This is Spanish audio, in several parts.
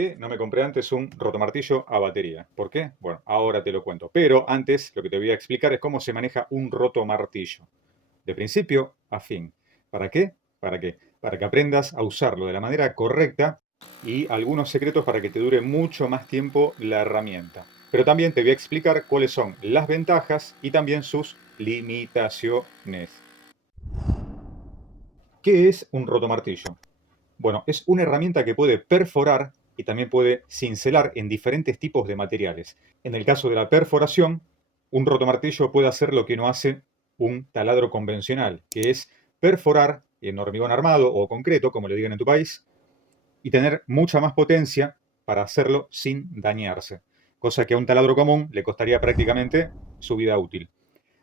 qué no me compré antes un rotomartillo a batería? ¿Por qué? Bueno, ahora te lo cuento. Pero antes lo que te voy a explicar es cómo se maneja un rotomartillo. De principio a fin. ¿Para qué? ¿Para qué? Para que aprendas a usarlo de la manera correcta y algunos secretos para que te dure mucho más tiempo la herramienta. Pero también te voy a explicar cuáles son las ventajas y también sus limitaciones. ¿Qué es un rotomartillo? Bueno, es una herramienta que puede perforar y también puede cincelar en diferentes tipos de materiales. En el caso de la perforación, un rotomartillo puede hacer lo que no hace un taladro convencional, que es perforar en hormigón armado o concreto, como le digan en tu país, y tener mucha más potencia para hacerlo sin dañarse, cosa que a un taladro común le costaría prácticamente su vida útil.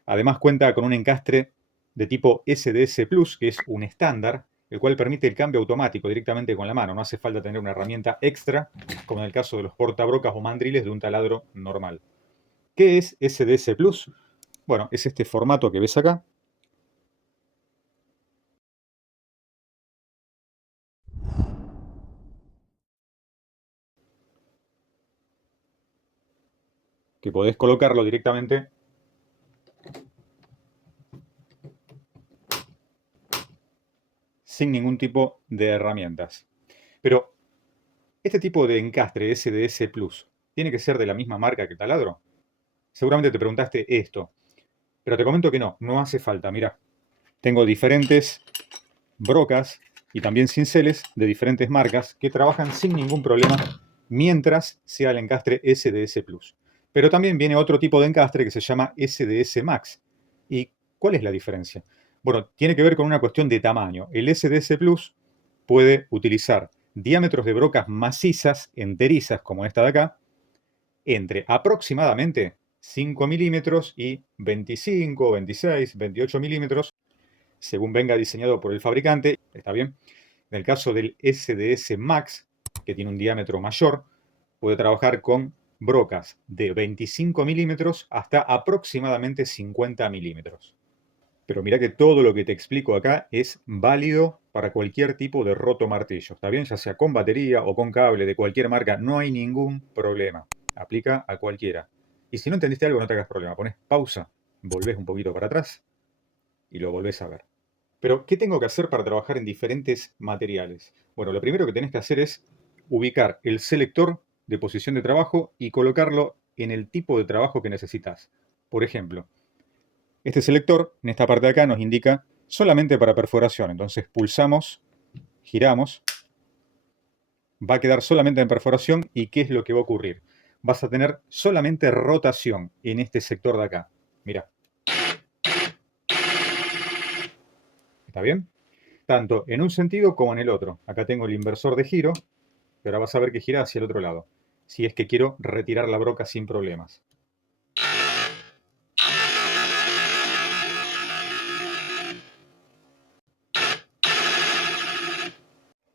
Además cuenta con un encastre de tipo SDS Plus, que es un estándar, el cual permite el cambio automático directamente con la mano. No hace falta tener una herramienta extra, como en el caso de los portabrocas o mandriles de un taladro normal. ¿Qué es SDS Plus? Bueno, es este formato que ves acá. Que podés colocarlo directamente sin ningún tipo de herramientas. Pero, ¿este tipo de encastre SDS Plus tiene que ser de la misma marca que el taladro? Seguramente te preguntaste esto, pero te comento que no, no hace falta. Mira, tengo diferentes brocas y también cinceles de diferentes marcas que trabajan sin ningún problema mientras sea el encastre SDS Plus. Pero también viene otro tipo de encastre que se llama SDS Max. ¿Y cuál es la diferencia? Bueno, tiene que ver con una cuestión de tamaño. El SDS Plus puede utilizar diámetros de brocas macizas, enterizas, como esta de acá, entre aproximadamente 5 milímetros y 25, 26, 28 milímetros, según venga diseñado por el fabricante, ¿está bien? En el caso del SDS Max, que tiene un diámetro mayor, puede trabajar con brocas de 25 milímetros hasta aproximadamente 50 milímetros. Pero mira que todo lo que te explico acá es válido para cualquier tipo de rotomartillo, ¿está bien? Ya sea con batería o con cable de cualquier marca, no hay ningún problema. Aplica a cualquiera. Y si no entendiste algo, no te hagas problema. Pones pausa, volvés un poquito para atrás y lo volvés a ver. Pero, ¿qué tengo que hacer para trabajar en diferentes materiales? Bueno, lo primero que tenés que hacer es ubicar el selector de posición de trabajo y colocarlo en el tipo de trabajo que necesitas. Por ejemplo, este selector, en esta parte de acá, nos indica solamente para perforación. Entonces pulsamos, giramos, va a quedar solamente en perforación. ¿Y qué es lo que va a ocurrir? Vas a tener solamente rotación en este sector de acá. Mira. ¿Está bien? Tanto en un sentido como en el otro. Acá tengo el inversor de giro, y ahora vas a ver que gira hacia el otro lado. Si es que quiero retirar la broca sin problemas.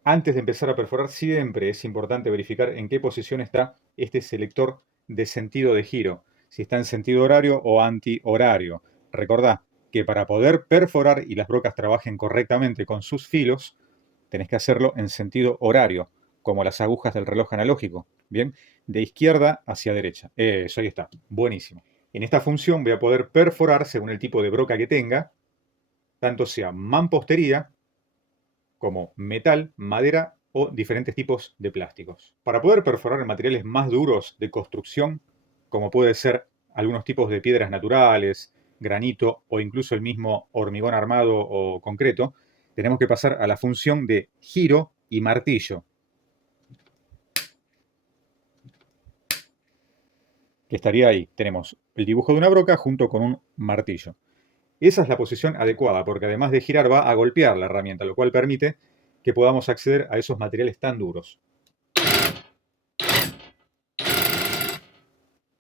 Antes de empezar a perforar, siempre es importante verificar en qué posición está este selector de sentido de giro, si está en sentido horario o antihorario. Recordá que para poder perforar y las brocas trabajen correctamente con sus filos, tenés que hacerlo en sentido horario, como las agujas del reloj analógico, ¿bien? De izquierda hacia derecha. Eso, ahí está. Buenísimo. En esta función voy a poder perforar según el tipo de broca que tenga, tanto sea mampostería, como metal, madera o diferentes tipos de plásticos. Para poder perforar en materiales más duros de construcción, como puede ser algunos tipos de piedras naturales, granito o incluso el mismo hormigón armado o concreto, tenemos que pasar a la función de giro y martillo, que estaría ahí. Tenemos el dibujo de una broca junto con un martillo. Esa es la posición adecuada, porque además de girar va a golpear la herramienta, lo cual permite que podamos acceder a esos materiales tan duros.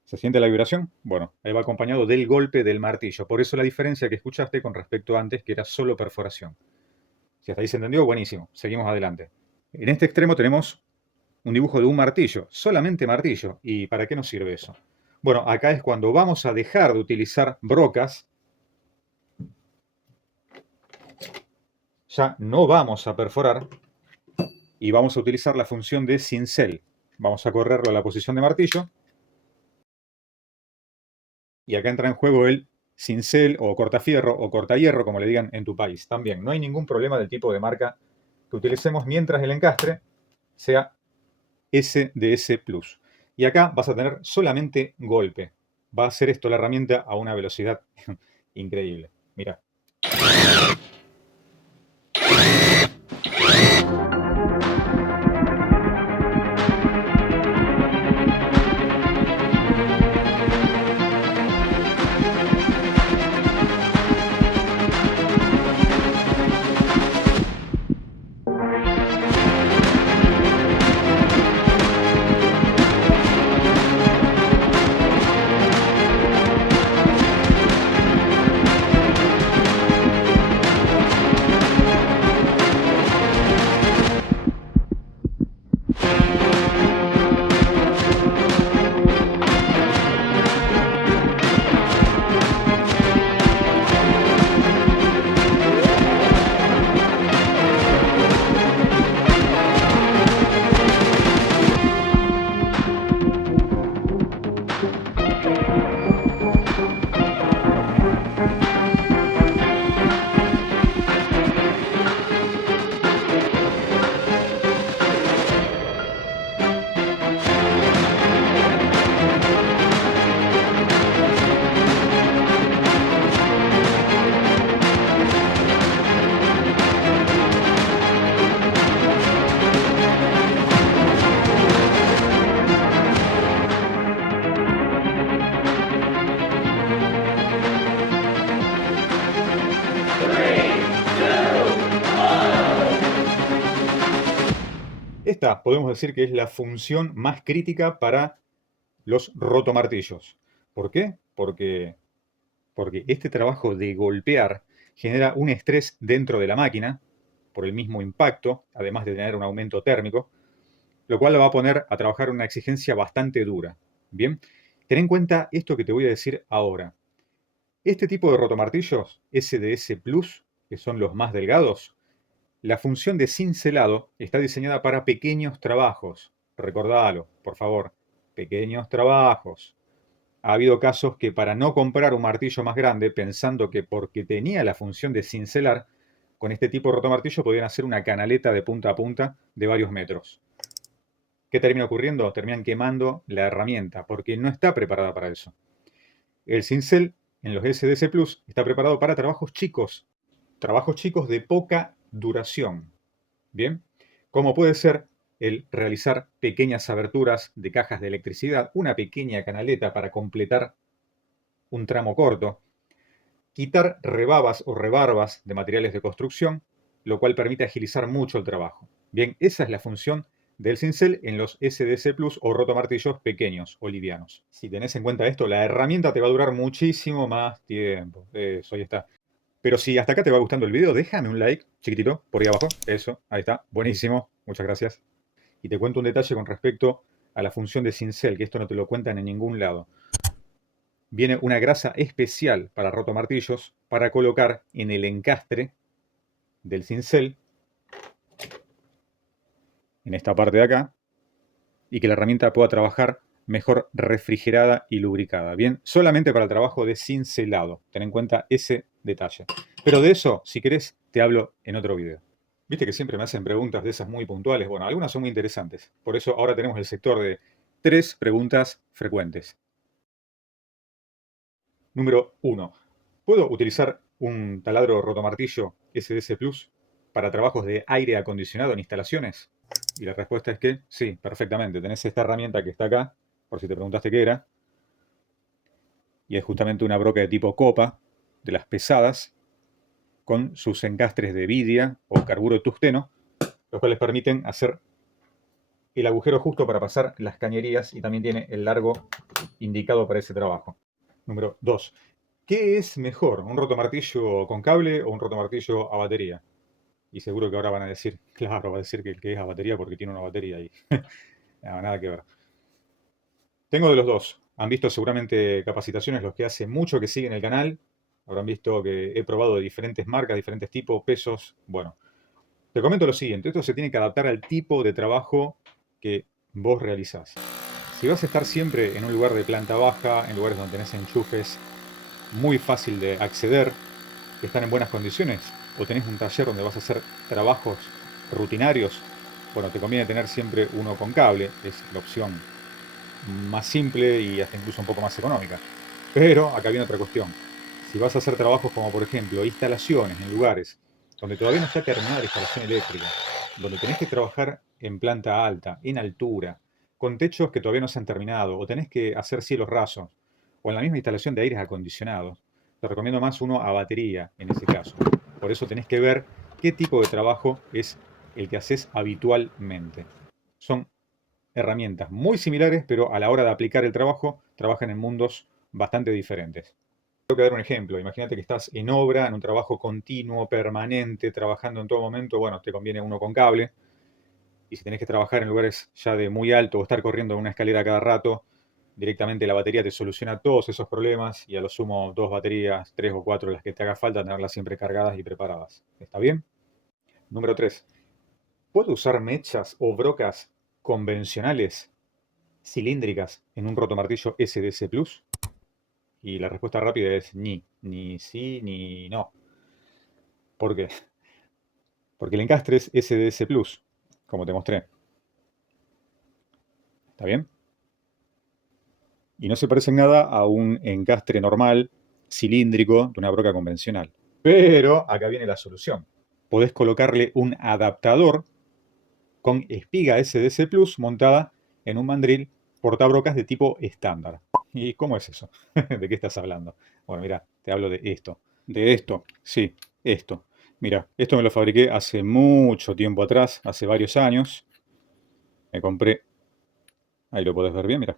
¿Se siente la vibración? Bueno, ahí va acompañado del golpe del martillo. Por eso la diferencia que escuchaste con respecto a antes, que era solo perforación. Si hasta ahí se entendió, buenísimo. Seguimos adelante. En este extremo tenemos un dibujo de un martillo, solamente martillo. ¿Y para qué nos sirve eso? Bueno, acá es cuando vamos a dejar de utilizar brocas. Ya no vamos a perforar y vamos a utilizar la función de cincel. Vamos a correrlo a la posición de martillo. Y acá entra en juego el cincel o cortafierro o cortahierro, como le digan en tu país. También no hay ningún problema del tipo de marca que utilicemos mientras el encastre sea SDS Plus. Y acá vas a tener solamente golpe. Va a hacer esto la herramienta a una velocidad increíble. Mira. Esta podemos decir que es la función más crítica para los rotomartillos. ¿Por qué? Porque este trabajo de golpear genera un estrés dentro de la máquina por el mismo impacto, además de tener un aumento térmico, lo cual la va a poner a trabajar una exigencia bastante dura. Bien, ten en cuenta esto que te voy a decir ahora. Este tipo de rotomartillos SDS Plus, que son los más delgados, la función de cincelado está diseñada para pequeños trabajos. Recordalo, por favor, pequeños trabajos. Ha habido casos que para no comprar un martillo más grande, pensando que porque tenía la función de cincelar, con este tipo de rotomartillo podían hacer una canaleta de punta a punta de varios metros. ¿Qué termina ocurriendo? Terminan quemando la herramienta, porque no está preparada para eso. El cincel en los SDS Plus está preparado para trabajos chicos de poca duración. Bien, como puede ser el realizar pequeñas aberturas de cajas de electricidad, una pequeña canaleta para completar un tramo corto, quitar rebabas o rebarbas de materiales de construcción, lo cual permite agilizar mucho el trabajo. Bien, esa es la función del cincel en los SDS Plus o rotomartillos pequeños o livianos. Si tenés en cuenta esto, la herramienta te va a durar muchísimo más tiempo. Eso, ahí está. Pero si hasta acá te va gustando el video, déjame un like chiquitito por ahí abajo. Eso, ahí está. Buenísimo. Muchas gracias. Y te cuento un detalle con respecto a la función de cincel, que esto no te lo cuentan en ningún lado. Viene una grasa especial para rotomartillos para colocar en el encastre del cincel, en esta parte de acá, y que la herramienta pueda trabajar mejor refrigerada y lubricada. Bien, solamente para el trabajo de cincelado. Ten en cuenta ese detalle. Pero de eso, si querés, te hablo en otro video. Viste que siempre me hacen preguntas de esas muy puntuales. Bueno, algunas son muy interesantes. Por eso ahora tenemos el sector de 3 preguntas frecuentes. Número 1. ¿Puedo utilizar un taladro rotomartillo SDS Plus para trabajos de aire acondicionado en instalaciones? Y la respuesta es que sí, perfectamente. Tenés esta herramienta que está acá, por si te preguntaste qué era. Y es justamente una broca de tipo copa, de las pesadas, con sus encastres de vidia o carburo tungsteno, los cuales permiten hacer el agujero justo para pasar las cañerías y también tiene el largo indicado para ese trabajo. Número 2. ¿Qué es mejor, un rotomartillo con cable o un rotomartillo a batería? Y seguro que ahora van a decir, claro, va a decir que el que es a batería porque tiene una batería ahí. No, nada que ver. Tengo de los dos. Han visto seguramente capacitaciones los que hace mucho que siguen el canal. Habrán visto que he probado de diferentes marcas, diferentes tipos, pesos. Bueno, te comento lo siguiente. Esto se tiene que adaptar al tipo de trabajo que vos realizás. Si vas a estar siempre en un lugar de planta baja, en lugares donde tenés enchufes muy fácil de acceder, que están en buenas condiciones, o tenés un taller donde vas a hacer trabajos rutinarios, bueno, te conviene tener siempre uno con cable, es la opción más simple y hasta incluso un poco más económica. Pero acá viene otra cuestión. Si vas a hacer trabajos como por ejemplo instalaciones en lugares donde todavía no está terminada la instalación eléctrica, donde tenés que trabajar en planta alta, en altura, con techos que todavía no se han terminado, o tenés que hacer cielos rasos, o en la misma instalación de aires acondicionados, te recomiendo más uno a batería en ese caso. Por eso tenés que ver qué tipo de trabajo es el que haces habitualmente. Son herramientas muy similares, pero a la hora de aplicar el trabajo, trabajan en mundos bastante diferentes. Tengo que dar un ejemplo. Imagínate que estás en obra, en un trabajo continuo, permanente, trabajando en todo momento. Bueno, te conviene uno con cable. Y si tenés que trabajar en lugares ya de muy alto o estar corriendo una escalera cada rato, directamente la batería te soluciona todos esos problemas y a lo sumo 2 baterías, 3 o 4, las que te haga falta, tenerlas siempre cargadas y preparadas. ¿Está bien? Número 3. ¿Puedo usar mechas o brocas convencionales cilíndricas en un rotomartillo SDC Plus? Y la respuesta rápida es ni sí ni no. ¿Por qué? Porque el encastre es SDC Plus, como te mostré. ¿Está bien? Y no se parece en nada a un encastre normal, cilíndrico, de una broca convencional. Pero acá viene la solución. Podés colocarle un adaptador con espiga SDC Plus montada en un mandril portabrocas de tipo estándar. ¿Y cómo es eso? ¿De qué estás hablando? Bueno, mira, te hablo de esto. De esto, sí, esto. Mira, esto me lo fabriqué hace mucho tiempo atrás, hace varios años. Me compré, ahí lo podés ver bien, mira,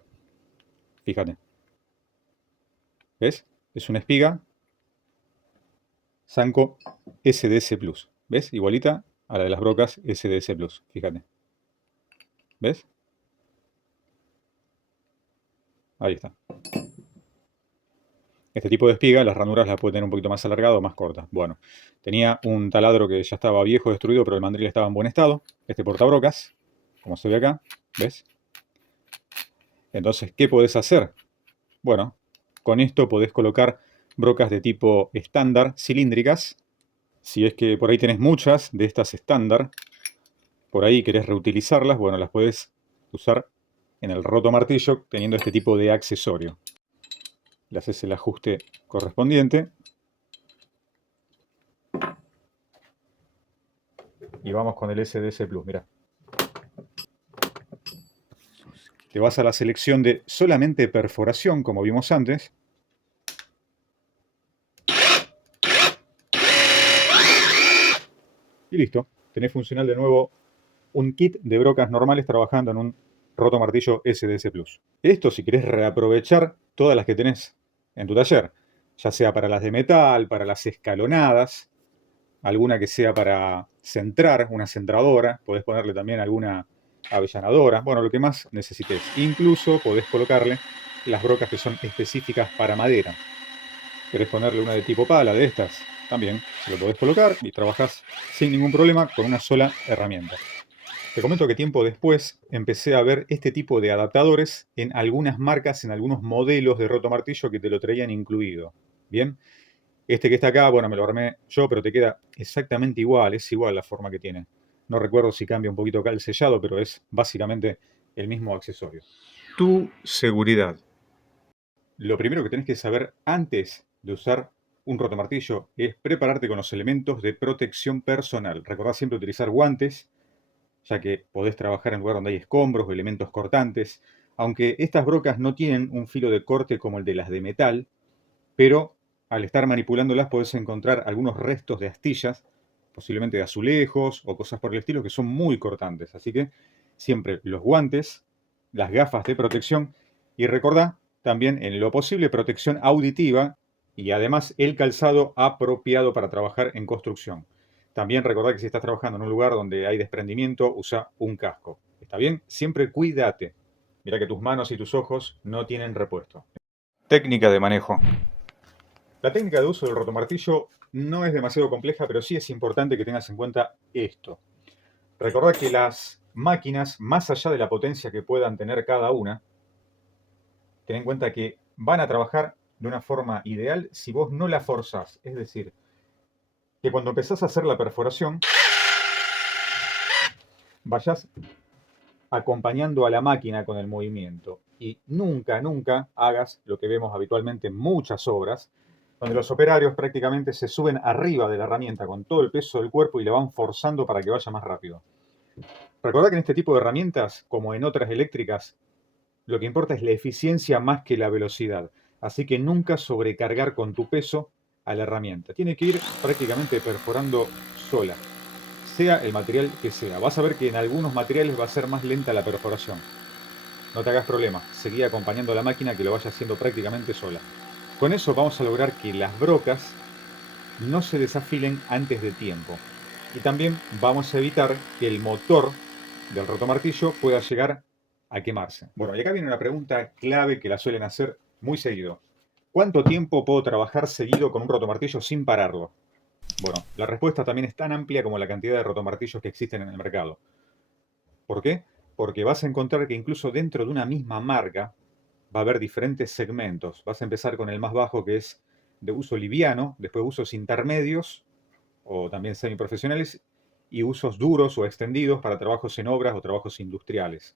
fíjate. ¿Ves? Es una espiga Sanco SDS Plus. ¿Ves? Igualita a la de las brocas SDS Plus. Fíjate. ¿Ves? Ahí está. Este tipo de espiga, las ranuras las puede tener un poquito más alargadas o más cortas. Bueno, tenía un taladro que ya estaba viejo, destruido, pero el mandril estaba en buen estado. Este portabrocas, como se ve acá, ¿ves? Entonces, ¿qué podés hacer? Bueno, con esto podés colocar brocas de tipo estándar, cilíndricas. Si es que por ahí tenés muchas de estas estándar, por ahí querés reutilizarlas, bueno, las podés usar en el roto martillo teniendo este tipo de accesorio. Le haces el ajuste correspondiente y vamos con el SDS Plus, mirá. Te vas a la selección de solamente perforación, como vimos antes. Y listo. Tenés funcional de nuevo un kit de brocas normales trabajando en un roto martillo SDS Plus. Esto si querés reaprovechar todas las que tenés en tu taller, ya sea para las de metal, para las escalonadas, alguna que sea para centrar, una centradora, podés ponerle también alguna avellanadora, bueno, lo que más necesites. Incluso podés colocarle las brocas que son específicas para madera. ¿Querés ponerle una de tipo pala de estas? También se lo podés colocar y trabajás sin ningún problema con una sola herramienta. Te comento que tiempo después empecé a ver este tipo de adaptadores en algunas marcas, en algunos modelos de roto martillo que te lo traían incluido. Bien, este que está acá, bueno, me lo armé yo, pero te queda exactamente igual, es igual la forma que tiene. No recuerdo si cambia un poquito acá el sellado, pero es básicamente el mismo accesorio. Tu seguridad. Lo primero que tenés que saber antes de usar un rotomartillo es prepararte con los elementos de protección personal. Recordá siempre utilizar guantes, ya que podés trabajar en lugar donde hay escombros o elementos cortantes. Aunque estas brocas no tienen un filo de corte como el de las de metal, pero al estar manipulándolas podés encontrar algunos restos de astillas, posiblemente de azulejos o cosas por el estilo, que son muy cortantes. Así que siempre los guantes, las gafas de protección y recordá también en lo posible protección auditiva y además el calzado apropiado para trabajar en construcción. También recordá que si estás trabajando en un lugar donde hay desprendimiento, usa un casco. ¿Está bien? Siempre cuídate. Mira que tus manos y tus ojos no tienen repuesto. Técnica de manejo. La técnica de uso del rotomartillo no es demasiado compleja, pero sí es importante que tengas en cuenta esto. Recordá que las máquinas, más allá de la potencia que puedan tener cada una, ten en cuenta que van a trabajar de una forma ideal si vos no la forzás. Es decir, que cuando empezás a hacer la perforación, vayas acompañando a la máquina con el movimiento. Y nunca, nunca hagas lo que vemos habitualmente en muchas obras, donde los operarios prácticamente se suben arriba de la herramienta con todo el peso del cuerpo y la van forzando para que vaya más rápido. Recordá que en este tipo de herramientas, como en otras eléctricas, lo que importa es la eficiencia más que la velocidad. Así que nunca sobrecargar con tu peso a la herramienta. Tiene que ir prácticamente perforando sola, sea el material que sea. Vas a ver que en algunos materiales va a ser más lenta la perforación. No te hagas problema, seguí acompañando a la máquina que lo vaya haciendo prácticamente sola. Con eso vamos a lograr que las brocas no se desafilen antes de tiempo. Y también vamos a evitar que el motor del rotomartillo pueda llegar a quemarse. Bueno, y acá viene una pregunta clave que la suelen hacer muy seguido. ¿Cuánto tiempo puedo trabajar seguido con un rotomartillo sin pararlo? Bueno, la respuesta también es tan amplia como la cantidad de rotomartillos que existen en el mercado. ¿Por qué? Porque vas a encontrar que incluso dentro de una misma marca va a haber diferentes segmentos. Vas a empezar con el más bajo, que es de uso liviano, después usos intermedios o también semiprofesionales y usos duros o extendidos para trabajos en obras o trabajos industriales.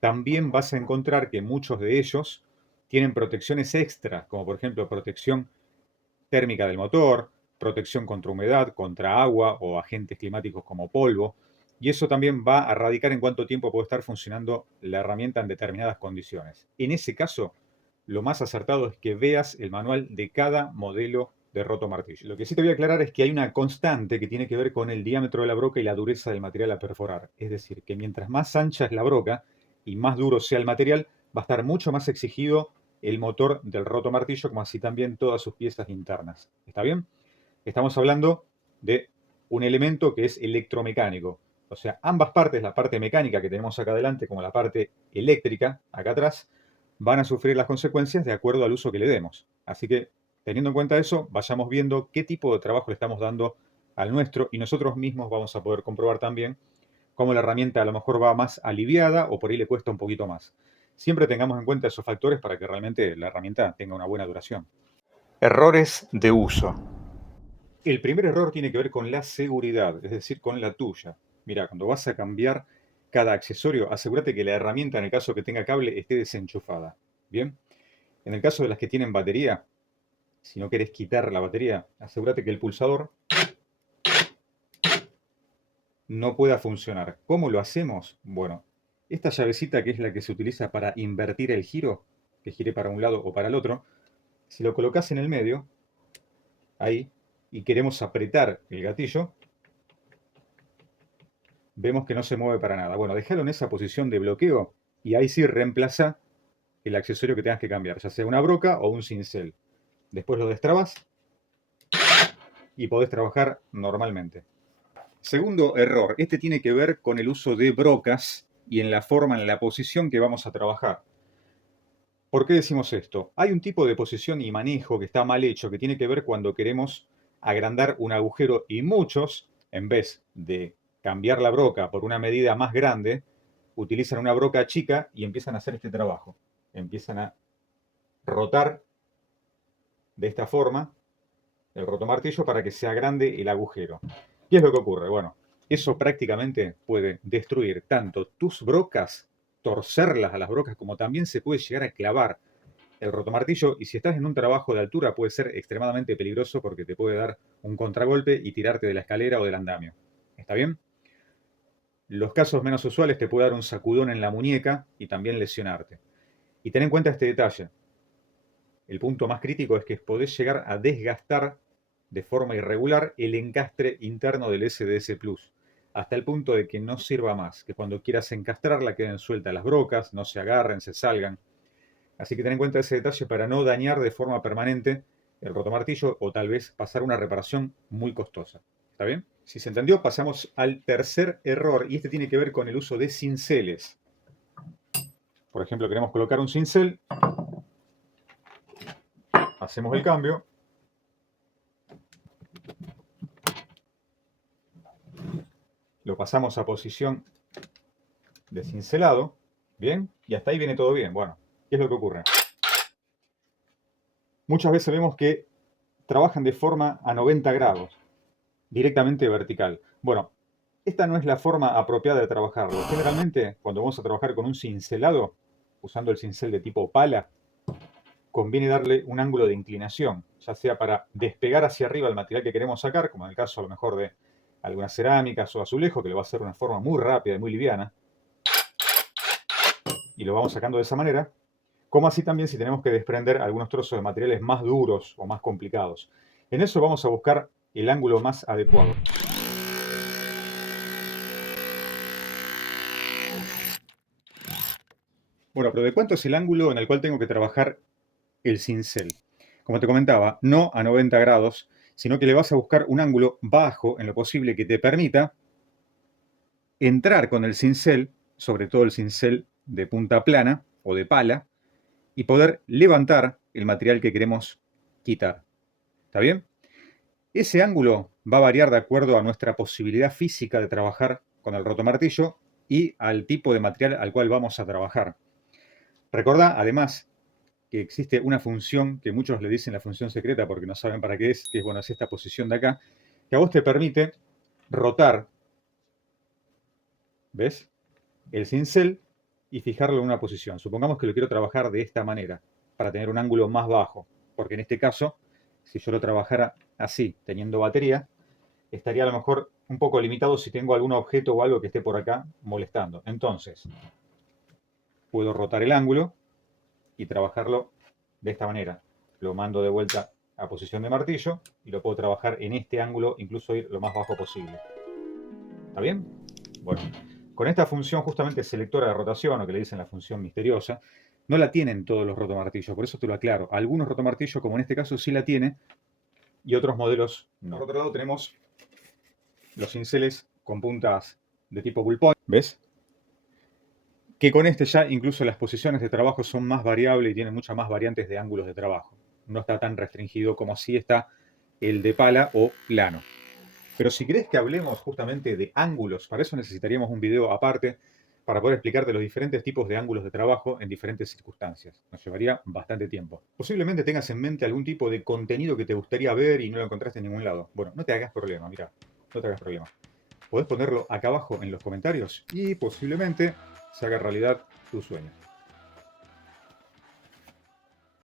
También vas a encontrar que muchos de ellos tienen protecciones extras, como por ejemplo protección térmica del motor, protección contra humedad, contra agua o agentes climáticos como polvo. Y eso también va a radicar en cuánto tiempo puede estar funcionando la herramienta en determinadas condiciones. En ese caso, lo más acertado es que veas el manual de cada modelo de rotomartillo. Lo que sí te voy a aclarar es que hay una constante que tiene que ver con el diámetro de la broca y la dureza del material a perforar. Es decir, que mientras más ancha es la broca y más duro sea el material, va a estar mucho más exigido el motor del rotomartillo, como así también todas sus piezas internas. ¿Está bien? Estamos hablando de un elemento que es electromecánico. O sea, ambas partes, la parte mecánica que tenemos acá adelante como la parte eléctrica acá atrás, van a sufrir las consecuencias de acuerdo al uso que le demos. Así que, teniendo en cuenta eso, vayamos viendo qué tipo de trabajo le estamos dando al nuestro y nosotros mismos vamos a poder comprobar también cómo la herramienta a lo mejor va más aliviada o por ahí le cuesta un poquito más. Siempre tengamos en cuenta esos factores para que realmente la herramienta tenga una buena duración. Errores de uso. El primer error tiene que ver con la seguridad, es decir, con la tuya. Mira, cuando vas a cambiar cada accesorio, asegúrate que la herramienta, en el caso que tenga cable, esté desenchufada. Bien. En el caso de las que tienen batería, si no querés quitar la batería, asegúrate que el pulsador no pueda funcionar. ¿Cómo lo hacemos? Bueno, esta llavecita que es la que se utiliza para invertir el giro, que gire para un lado o para el otro, si lo colocas en el medio, ahí, y queremos apretar el gatillo, vemos que no se mueve para nada. Bueno, déjalo en esa posición de bloqueo y ahí sí reemplaza el accesorio que tengas que cambiar, ya sea una broca o un cincel. Después lo destrabas y podés trabajar normalmente. Segundo error, este tiene que ver con el uso de brocas y en la forma, en la posición que vamos a trabajar. ¿Por qué decimos esto? Hay un tipo de posición y manejo que está mal hecho, que tiene que ver cuando queremos agrandar un agujero y muchos, en vez de cambiar la broca por una medida más grande, utilizan una broca chica y empiezan a hacer este trabajo. Empiezan a rotar de esta forma el rotomartillo para que se agrande el agujero. ¿Qué es lo que ocurre? Bueno, eso prácticamente puede destruir tanto tus brocas, torcerlas a las brocas, como también se puede llegar a clavar el rotomartillo, y si estás en un trabajo de altura puede ser extremadamente peligroso porque te puede dar un contragolpe y tirarte de la escalera o del andamio. ¿Está bien? Los casos menos usuales te puede dar un sacudón en la muñeca y también lesionarte. Y ten en cuenta este detalle. El punto más crítico es que podés llegar a desgastar de forma irregular el encastre interno del SDS Plus, hasta el punto de que no sirva más, que cuando quieras encastrarla queden sueltas las brocas, no se agarren, se salgan. Así que ten en cuenta ese detalle para no dañar de forma permanente el rotomartillo o tal vez pasar una reparación muy costosa. ¿Está bien? Si se entendió, pasamos al tercer error y este tiene que ver con el uso de cinceles. Por ejemplo, queremos colocar un cincel, hacemos el cambio, lo pasamos a posición de cincelado. Bien, y hasta ahí viene todo bien. Bueno, ¿qué es lo que ocurre? Muchas veces vemos que trabajan de forma a 90 grados, directamente vertical. Bueno, esta no es la forma apropiada de trabajarlo. Generalmente, cuando vamos a trabajar con un cincelado, usando el cincel de tipo pala, conviene darle un ángulo de inclinación, ya sea para despegar hacia arriba el material que queremos sacar, como en el caso a lo mejor de algunas cerámicas o azulejo, que lo va a hacer de una forma muy rápida y muy liviana, y lo vamos sacando de esa manera, como así también si tenemos que desprender algunos trozos de materiales más duros o más complicados. En eso vamos a buscar el ángulo más adecuado. Bueno, pero ¿de cuánto es el ángulo en el cual tengo que trabajar el cincel? Como te comentaba, no a 90 grados, sino que le vas a buscar un ángulo bajo en lo posible que te permita entrar con el cincel, sobre todo el cincel de punta plana o de pala, y poder levantar el material que queremos quitar. ¿Está bien? Ese ángulo va a variar de acuerdo a nuestra posibilidad física de trabajar con el rotomartillo y al tipo de material al cual vamos a trabajar. Recordá, además, que existe una función que muchos le dicen la función secreta porque no saben para qué es, que es, bueno, es esta posición de acá, que a vos te permite rotar, ¿ves?, el cincel y fijarlo en una posición. Supongamos que lo quiero trabajar de esta manera, para tener un ángulo más bajo, porque en este caso, si yo lo trabajara así, teniendo batería, estaría a lo mejor un poco limitado si tengo algún objeto o algo que esté por acá molestando. Entonces, puedo rotar el ángulo y trabajarlo de esta manera. Lo mando de vuelta a posición de martillo y lo puedo trabajar en este ángulo, incluso ir lo más bajo posible. ¿Está bien? Bueno, con esta función justamente selectora de rotación, o que le dicen la función misteriosa, no la tienen todos los rotomartillos, por eso te lo aclaro. Algunos rotomartillos, como en este caso, sí la tiene, y otros modelos no. Por otro lado tenemos los cinceles con puntas de tipo bullpoint, ¿ves? Que con este ya incluso las posiciones de trabajo son más variables y tienen muchas más variantes de ángulos de trabajo. No está tan restringido como si está el de pala o plano. Pero si querés que hablemos justamente de ángulos, para eso necesitaríamos un video aparte para poder explicarte los diferentes tipos de ángulos de trabajo en diferentes circunstancias. Nos llevaría bastante tiempo. Posiblemente tengas en mente algún tipo de contenido que te gustaría ver y no lo encontraste en ningún lado. Bueno, no te hagas problema, mira, no te hagas problema. Podés ponerlo acá abajo en los comentarios y posiblemente se haga realidad tu sueño.